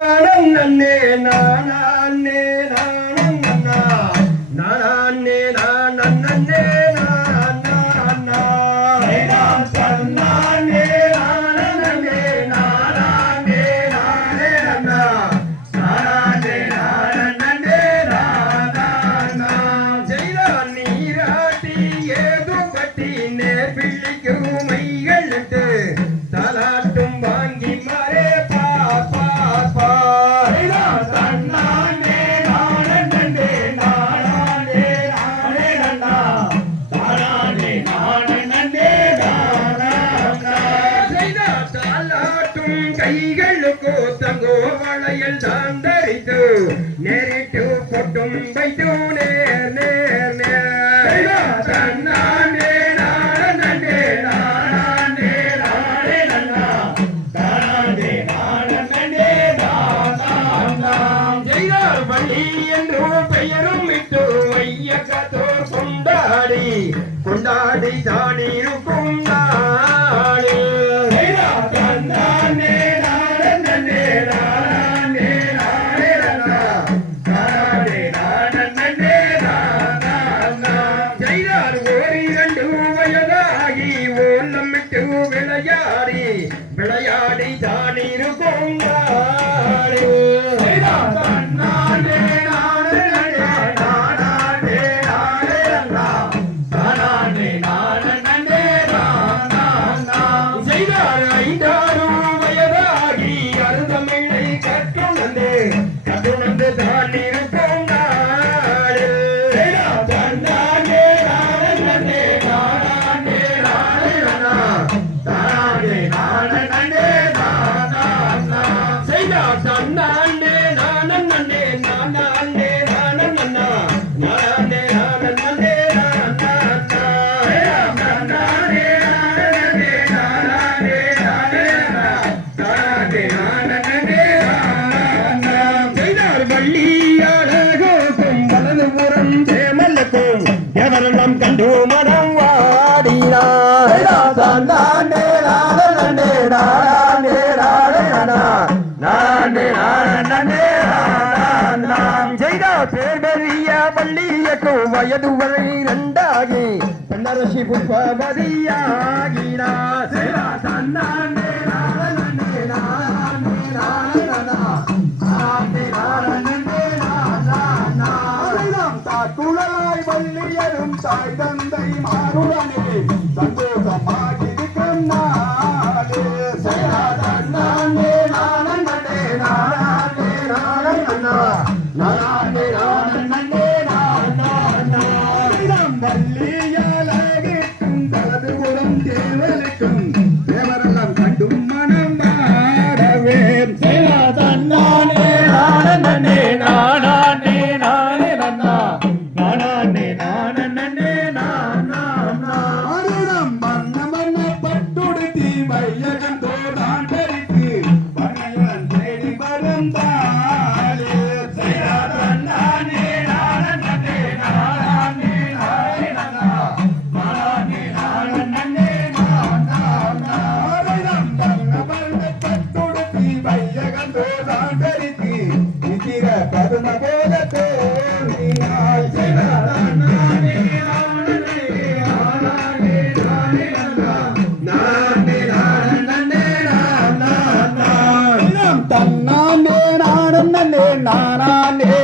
நன்னே நானே நானண்ணா நானே நானண்ணே நானண்ணா தன்னானே நானண்ணே நானே நானே அண்ணா நானே நானண்ணே நானண்ணா செய்தா நீராட்டி ஏதோ கட்டி நேர்பிள்ளிக்கும் மைகளுக்கு தலாட்டும் வாங்கி மாறே கைகளுக்கு தங்கோ வளையல் சாந்தரித்து நேரிட்டு பொட்டும் வைத்து நேர் நேர் நேர் தன்னானே நானே நானே நானே நன்னா தானே நானே நானாம் செய்தார் வள்ளி என்று பெயரும் இட்டு வையகத்தோர் கொண்டாடி கொண்டாடி தானிருக்கும் நாளே விளையாடி விளையாடி தானிருக்கும் நாளே நானே நானே நானே நானே நானே செய்தார் 5 வயதாகி அருந்தமிழை கற்றுணர்ந்து கற்றுணர்ந்து தானிருக்கும் நாளே நானே நானே எவரெல்லாம் கண்டு மனம் வாடினார் பேர்பெரிய பள்ளியக்கும் வயது வரை 2ஆகி பெண்ணரசி புஷ்பவதியாகினார் குழலாய் வள்ளியரும் தாய் தந்தை மாறுடனே சந்தோஷமாகிருக்கும் நாளே நானே நானே நானே நானே வள்ளியலகிற்கும் தனது குலம் தேவலுக்கும் தேவரெல்லாம் கண்டும் மனம் வாடவே நானே நானே நானே நானே பட்டுடுத்தி வையகம் தோறான் தரித்து பனையுடன் தேடி வருந்தாளே நானே நானே நானே பட்டுடுத்தி வையகம் தோறான் தரித்து இதிர பதும போத தோன்றினாள் தன்னானே நானே நானே